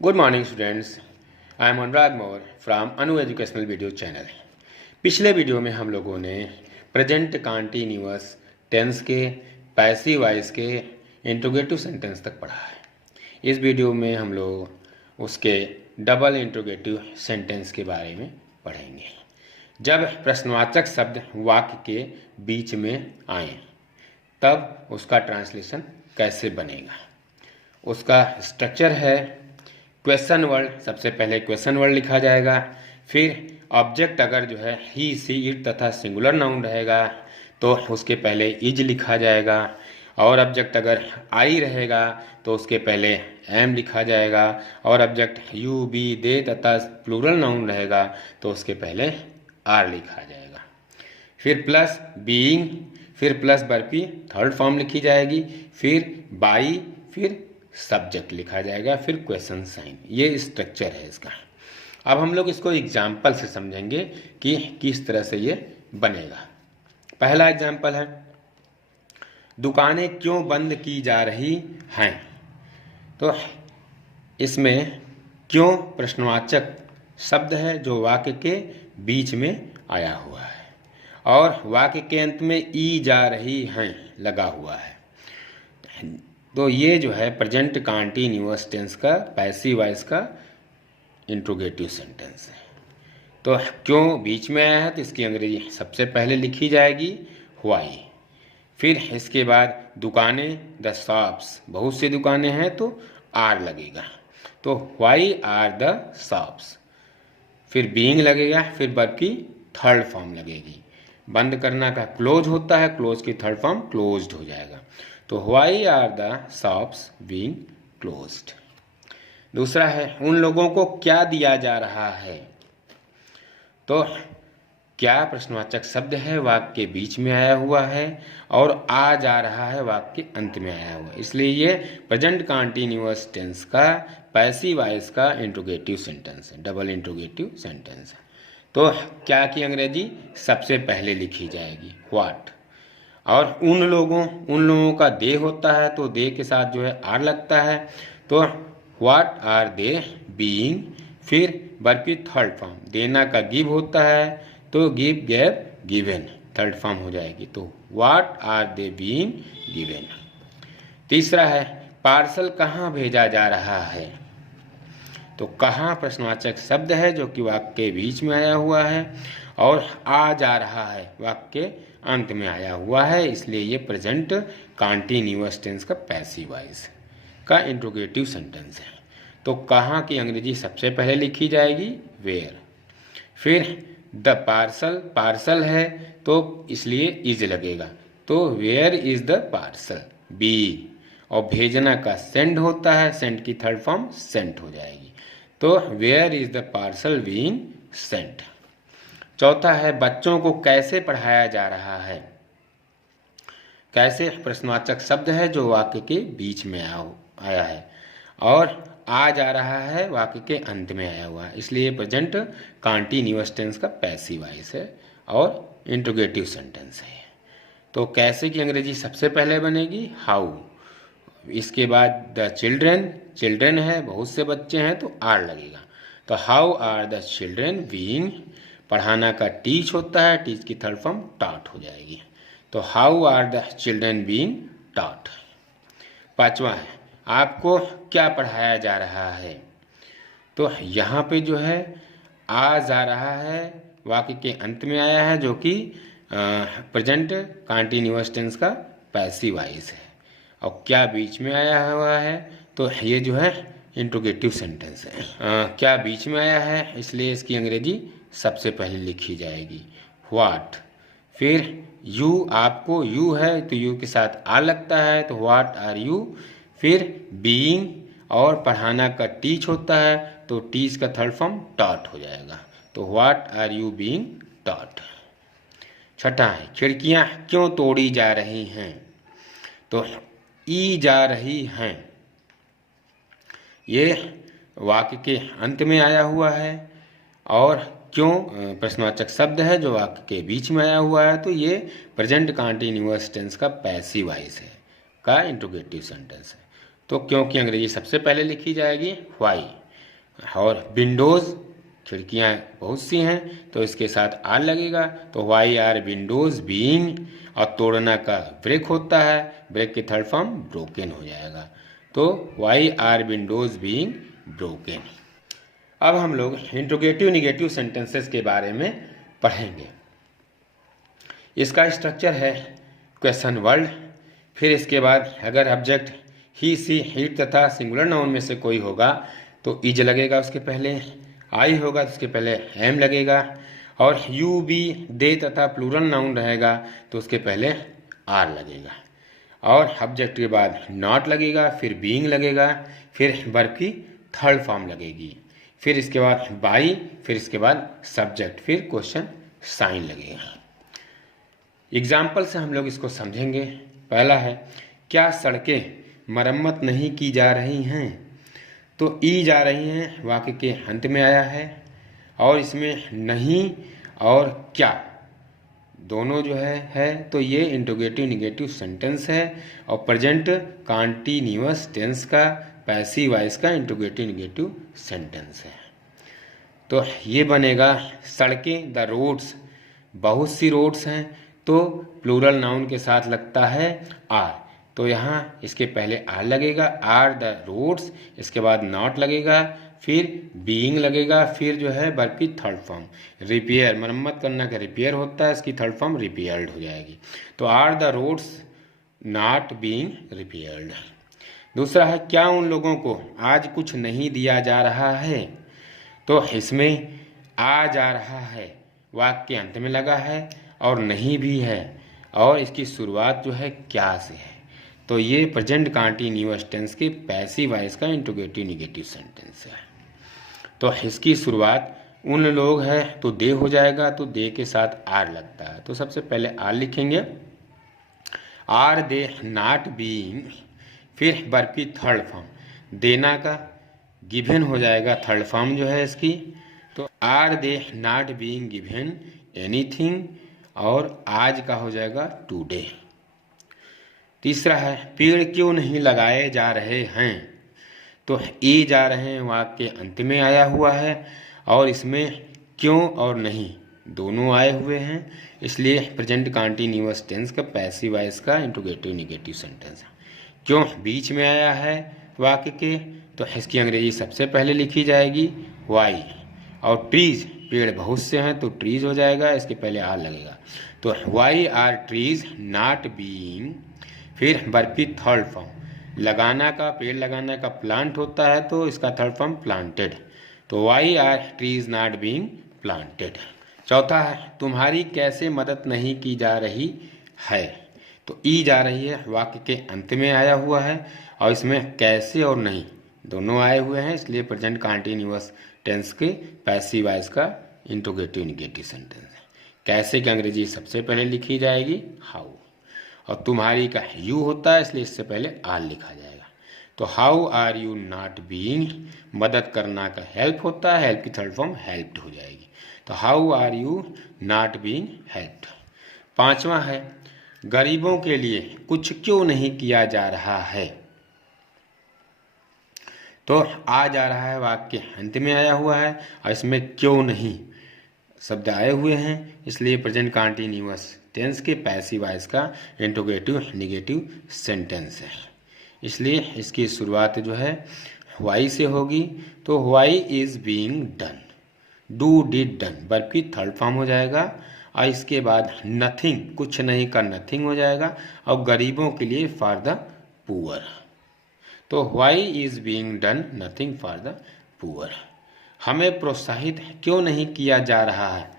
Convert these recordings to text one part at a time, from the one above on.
Good morning students, I am Anurag Maurya from Anu educational video channel. पिछले video में हम लोगों ने प्रेजेंट कॉन्टिन्यूअस टेंस के पैसिव वॉइस के इंट्रोगेटिव सेंटेंस तक पढ़ा है। इस वीडियो में हम लोग उसके डबल इंट्रोगेटिव सेंटेंस के बारे में पढ़ेंगे। जब प्रश्नवाचक शब्द वाक्य के बीच में आए तब उसका ट्रांसलेशन कैसे बनेगा। उसका स्ट्रक्चर है क्वेश्चन वर्ड। सबसे पहले क्वेश्चन वर्ड लिखा जाएगा, फिर ऑब्जेक्ट अगर जो है ही सी इट तथा सिंगुलर नाउन रहेगा तो उसके पहले इज लिखा जाएगा, और ऑब्जेक्ट अगर आई रहेगा तो उसके पहले एम लिखा जाएगा, और ऑब्जेक्ट यू बी दे तथा प्लूरल नाउन रहेगा तो उसके पहले आर लिखा जाएगा। फिर प्लस बीइंग, फिर प्लस बर्पी थर्ड फॉर्म लिखी जाएगी, फिर बाई, फिर सब्जेक्ट लिखा जाएगा, फिर क्वेश्चन साइन। ये स्ट्रक्चर है इसका। अब हम लोग इसको एग्जाम्पल से समझेंगे कि किस तरह से ये बनेगा। पहला एग्जाम्पल है, दुकानें क्यों बंद की जा रही हैं। तो इसमें क्यों प्रश्नवाचक शब्द है जो वाक्य के बीच में आया हुआ है, और वाक्य के अंत में ई जा रही हैं लगा हुआ है। तो ये जो है प्रेजेंट कॉन्टिन्यूअस टेंस का पैसिव वॉइस का इंट्रोगेटिव सेंटेंस है। तो क्यों बीच में आया है तो इसकी अंग्रेजी सबसे पहले लिखी जाएगी व्हाई। फिर इसके बाद दुकानें द शॉप्स, बहुत सी दुकानें हैं तो आर लगेगा, तो व्हाई आर द शॉप्स। फिर बीइंग लगेगा, फिर वर्ब की थर्ड फॉर्म लगेगी। बंद करना का क्लोज होता है, क्लोज की थर्ड फॉर्म क्लोज्ड हो जाएगा, तो why are the shops being closed. दूसरा है, उन लोगों को क्या दिया जा रहा है। तो क्या प्रश्नवाचक शब्द है, वाक्य के बीच में आया हुआ है, और आ जा रहा है वाक्य के अंत में आया हुआ है, इसलिए ये प्रेजेंट कॉन्टिन्यूअस टेंस का पैसिव वॉइस का इंट्रोगेटिव सेंटेंस है, डबल इंट्रोगेटिव सेंटेंस है। तो क्या की अंग्रेजी सबसे पहले लिखी जाएगी व्हाट, और उन लोगों का दे होता है तो दे के साथ जो है आर लगता है, तो व्हाट आर दे बीइंग। फिर वर्ब की थर्ड फॉर्म, देना का गिव होता है तो give gave given third form हो जाएगी, तो what are they being given. तीसरा है, पार्सल कहाँ भेजा जा रहा है। तो कहाँ प्रश्नवाचक शब्द है जो कि वाक्य के बीच में आया हुआ है, और आ जा रहा है वाक्य के अंत में आया हुआ है, इसलिए ये प्रेजेंट कॉन्टिन्यूअस टेंस का पैसिव वॉइस का इंट्रोगेटिव सेंटेंस है। तो कहाँ की अंग्रेजी सबसे पहले लिखी जाएगी वेयर। फिर द पार्सल है तो इसलिए इज लगेगा, तो where is the parcel be, और भेजना का सेंड होता है, सेंड की थर्ड फॉर्म सेंट हो जाएगी, तो where is the parcel being sent. चौथा है, बच्चों को कैसे पढ़ाया जा रहा है। कैसे प्रश्नवाचक शब्द है जो वाक्य के बीच में आया है, और आ जा रहा है वाक्य के अंत में आया हुआ है, इसलिए प्रेजेंट कॉन्टिन्यूअस टेंस का पैसिव वॉइस है और इंट्रोगेटिव सेंटेंस है। तो कैसे की अंग्रेजी सबसे पहले बनेगी हाउ, इसके बाद द चिल्ड्रेन है, बहुत से बच्चे हैं तो आर लगेगा, तो how are the children being. पढ़ाना का टीच होता है, टीच की थर्ड फॉर्म टॉट हो जाएगी, तो how are the children being taught. पांचवा है, आपको क्या पढ़ाया जा रहा है। तो यहाँ पे जो है आ जा रहा है वाक्य के अंत में आया है, जो कि प्रेजेंट कॉन्टिन्यूअस टेंस का पैसिव वॉइस है, और क्या बीच में आया हुआ है तो ये जो है इंट्रोगेटिव सेंटेंस है। क्या बीच में आया है इसलिए इसकी अंग्रेजी सबसे पहले लिखी जाएगी व्हाट। फिर यू, आपको यू है तो यू के साथ आ लगता है, तो व्हाट आर यू। फिर बीइंग, और पढ़ाना का टीच होता है तो टीच का थर्ड फॉर्म टॉट हो जाएगा, तो what are you being taught. छठा है, खिड़कियां क्यों तोड़ी जा रही हैं। तो ई जा रही हैं, ये वाक्य के अंत में आया हुआ है, और क्यों प्रश्नवाचक शब्द है जो वाक्य के बीच में आया हुआ है, तो ये प्रेजेंट कॉन्टिन्यूअस टेंस का पैसिव वॉइस है का इंट्रोगेटिव सेंटेंस है। तो क्यों की अंग्रेजी सबसे पहले लिखी जाएगी व्हाई। और विंडोज़ खिड़कियाँ बहुत सी हैं तो इसके साथ आर लगेगा, तो वाई आर विंडोज़ बीइंग, और तोड़ना का ब्रेक होता है, ब्रेक की थर्ड फॉर्म ब्रोकन हो जाएगा, तो why are windows being broken. अब हम लोग इंट्रोगेटिव निगेटिव सेंटेंसेस के बारे में पढ़ेंगे। इसका स्ट्रक्चर है क्वेश्चन वर्ड, फिर इसके बाद अगर ऑब्जेक्ट ही सी इट तथा सिंगुलर नाउन में से कोई होगा तो इज लगेगा, उसके पहले आई होगा तो उसके पहले एम लगेगा, और यू बी दे तथा प्लूरल नाउन रहेगा तो उसके पहले आर लगेगा, और ऑब्जेक्ट के बाद नॉट लगेगा, फिर बीइंग लगेगा, फिर वर्ब की थर्ड फॉर्म लगेगी, फिर इसके बाद बाई, फिर इसके बाद सब्जेक्ट, फिर क्वेश्चन साइन लगेगा। एग्जाम्पल से हम लोग इसको समझेंगे। पहला है, क्या सड़कें मरम्मत नहीं की जा रही हैं, तो ई जा रही हैं वाक्य के अंत में आया है, और इसमें नहीं और क्या दोनों जो है तो ये इंट्रोगेटिव निगेटिव सेंटेंस है, और प्रेजेंट कॉन्टिन्यूअस टेंस का पैसिव वॉइस का इंट्रोगेटिव निगेटिव सेंटेंस है। तो ये बनेगा सड़कें, द रोड्स, बहुत सी रोड्स हैं, तो प्लूरल नाउन के साथ लगता है आर, तो यहाँ इसके पहले आर लगेगा, आर द रोड्स, इसके बाद नॉट लगेगा, फिर बीइंग लगेगा, फिर जो है वर्ब की थर्ड फॉर्म रिपेयर, मरम्मत करना का रिपेयर होता है, इसकी थर्ड फॉर्म रिपेयर्ड हो जाएगी, तो are the roads not being repaired. दूसरा है, क्या उन लोगों को आज कुछ नहीं दिया जा रहा है, तो इसमें आ जा रहा है वाक्य के अंत में लगा है, और नहीं भी है, और इसकी शुरुआत जो है क्या से है, तो ये प्रेजेंट कॉन्टिन्यूअस टेंस के पैसिव वॉइस का इंट्रोगेटिव निगेटिव सेंटेंस है। तो इसकी शुरुआत उन लोग है तो दे हो जाएगा, तो दे के साथ आर लगता है, तो सबसे पहले आर लिखेंगे, आर दे नॉट बीइंग, फिर वर्ब की थर्ड फॉर्म देना का गिवन हो जाएगा, थर्ड फॉर्म जो है इसकी, तो are they not being given anything, और आज का हो जाएगा टुडे। तीसरा है, पेड़ क्यों नहीं लगाए जा रहे हैं, तो ए जा रहे हैं वाक्य के अंत में आया हुआ है, और इसमें क्यों और नहीं दोनों आए हुए हैं, इसलिए प्रेजेंट कॉन्टिन्यूअस टेंस का पैसिव वॉइस का इंट्रोगेटिव निगेटिव सेंटेंस है। क्यों बीच में आया है वाक्य के, तो इसकी अंग्रेजी सबसे पहले लिखी जाएगी वाई, और ट्रीज पेड़ बहुत से हैं तो ट्रीज हो जाएगा, इसके पहले आर लगेगा, तो why are trees not being, फिर वर्ब की थर्ड फॉर्म लगाना का, पेड़ लगाना का प्लांट होता है तो इसका थर्ड फॉर्म प्लांटेड, तो why are trees not being planted. चौथा है, तुम्हारी कैसे मदद नहीं की जा रही है, तो ई जा रही है वाक्य के अंत में आया हुआ है, और इसमें कैसे और नहीं दोनों आए हुए हैं, इसलिए प्रेजेंट कॉन्टिन्यूअस टेंस के पैसिव वॉइस का इंट्रोगेटिव निगेटिव सेंटेंस है। कैसे की अंग्रेजी सबसे पहले लिखी जाएगी हाउ, और तुम्हारी का यू होता है इसलिए इससे पहले आर लिखा जाएगा, तो how are you not being, मदद करना का हेल्प होता है, हेल्प की थर्ड फॉर्म हेल्प्ड हो जाएगी, तो how are you not being helped. पांचवा है, गरीबों के लिए कुछ क्यों नहीं किया जा रहा है, तो आ जा रहा है वाक्य के अंत में आया हुआ है, और इसमें क्यों नहीं शब्द आए हुए हैं, इसलिए प्रेजेंट कॉन्टिन्यूअस टेंस के पैसिव वॉइस का इंट्रोगेटिव निगेटिव सेंटेंस है, इसलिए इसकी शुरुआत जो है वाई से होगी, तो why is being done, do did done verb की थर्ड फॉर्म हो जाएगा, और इसके बाद नथिंग कुछ नहीं का नथिंग हो जाएगा, और गरीबों के लिए फॉर द पुअर, तो why is being done nothing for the poor. हमें प्रोत्साहित क्यों नहीं किया जा रहा है,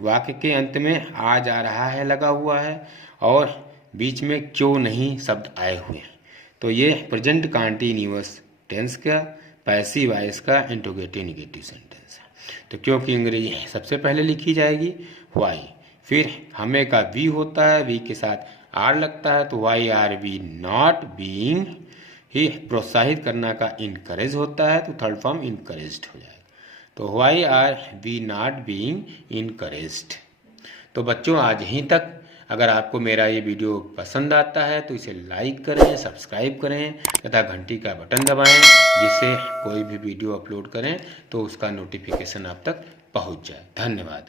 वाक्य के अंत में आ जा रहा है लगा हुआ है, और बीच में क्यों नहीं शब्द आए हुए हैं, तो ये प्रेजेंट कॉन्टिन्यूअस टेंस का पैसिव वॉइस का इंट्रोगेटिव निगेटिव सेंटेंस है। तो क्योंकि अंग्रेजी सबसे पहले लिखी जाएगी वाई, फिर हमें का वी होता है, वी के साथ आर लगता है, तो why are we not being, ही प्रोत्साहित करना का इनकरेज होता है, तो थर्ड फॉर्म इनकरेज्ड हो जाएगा, तो why are we not being encouraged. तो बच्चों आज यहीं तक, अगर आपको मेरा ये वीडियो पसंद आता है तो इसे लाइक करें, सब्सक्राइब करें तथा घंटी का बटन दबाएं, जिससे कोई भी वीडियो अपलोड करें तो उसका नोटिफिकेशन आप तक पहुंच जाए। धन्यवाद।